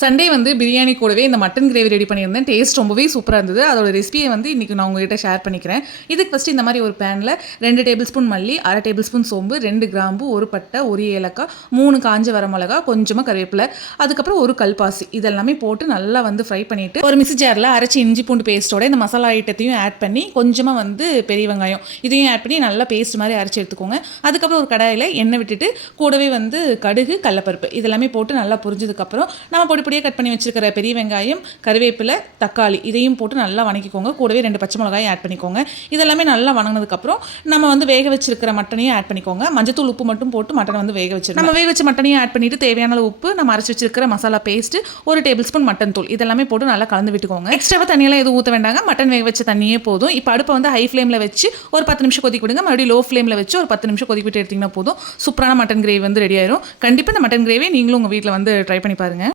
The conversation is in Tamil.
சண்டே வந்து பிரியாணி கூடவே இந்த மட்டன் கிரேவி ரெடி பண்ணியிருந்தேன். டேஸ்ட் ரொம்பவே சூப்பரா இருந்தது. அதோட ரெசிபியை வந்து இன்றைக்கி நான் உங்ககிட்ட ஷேர் பண்ணிக்கிறேன். இதுக்கு ஃபஸ்ட்டு இந்த மாதிரி ஒரு பேனில் 2 டேபிள் ஸ்பூன் மல்லி, 1/2 டேபிள் ஸ்பூன் சோம்பு, 2 கிராம்பு, 1 பட்டை, 1 ஏலக்காய், 3 காஞ்ச வரமிளகா, கொஞ்சமாக கருவேப்பிலை, அதுக்கப்புறம் ஒரு கல்பாசி இதெல்லாமே போட்டு நல்லா வந்து ஃப்ரை பண்ணிவிட்டு ஒரு மிக்ஸி ஜாரில் அரைச்சி இஞ்சி பூண்டு பேஸ்ட்டோட இந்த மசாலா ஐட்டத்தையும் ஆட் பண்ணி கொஞ்சமாக வந்து பெரிய வெங்காயம் இதையும் ஆட் பண்ணி நல்லா பேஸ்ட் மாதிரி அரைச்சி எடுத்துக்கோங்க. அதுக்கப்புறம் ஒரு கடாயில் எண்ணெய் விட்டுட்டு கூடவே வந்து கடுகு, கடலப்பருப்பு இதெல்லாமே போட்டு நல்லா பொரிஞ்சதுக்கப்புறம் நம்ம பொடியாக கட் பண்ணி வச்சிருக்கிற பெரிய வெங்காயம், கருவேப்பிலை, தக்காளி இதையும் போட்டு நல்லா வணக்கிக்கோங்க. கூடவே 2 பச்சை மிளகாயும் ஆட் பண்ணிக்கோங்க. இதெல்லாமே நல்லா வணங்கினதுக்கப்புறம் நம்ம வந்து வேக வச்சிருக்கிற மட்டனையும் ஆட் பண்ணிக்கோங்க. மஞ்சத்தூள் உப்பு மட்டும் போட்டு மட்டனை வந்து வேக வச்சிருக்கோம். நம்ம வேக வச்ச மட்டனையும் ஆட் பண்ணிட்டு தேவையான உப்பு, நம்ம அரைச்சி வச்சிருக்கிற masala paste, 1 table spoon mutton தூள் இதெல்லாமே போட்டு நல்லா கலந்து விட்டுக்கோங்க. எக்ஸ்ட்ராவாக தண்ணியெல்லாம் எதுவும் ஊற்ற வேண்டாங்க. மட்டன் வேக வச்ச தண்ணியே போதும். இப்போ அடுப்பை வந்து ஹை ஃப்ளேமில் வச்சு ஒரு 10 நிமிஷம் கொதிக்க விடுங்க. மறுபடியும் லோ ஃப்ளேமில் வச்சு ஒரு 10 நிமிஷம் கொதிக்க விட்டு எடுத்திங்கன்னா போதும். சூப்பரான மட்டன் கிரேவி வந்து ரெடி ஆயிரும். கண்டிப்பாக இந்த மட்டன் கிரேவி நீங்களும் உங்கள் வீட்டில் வந்து ட்ரை பண்ணி பாருங்கள்.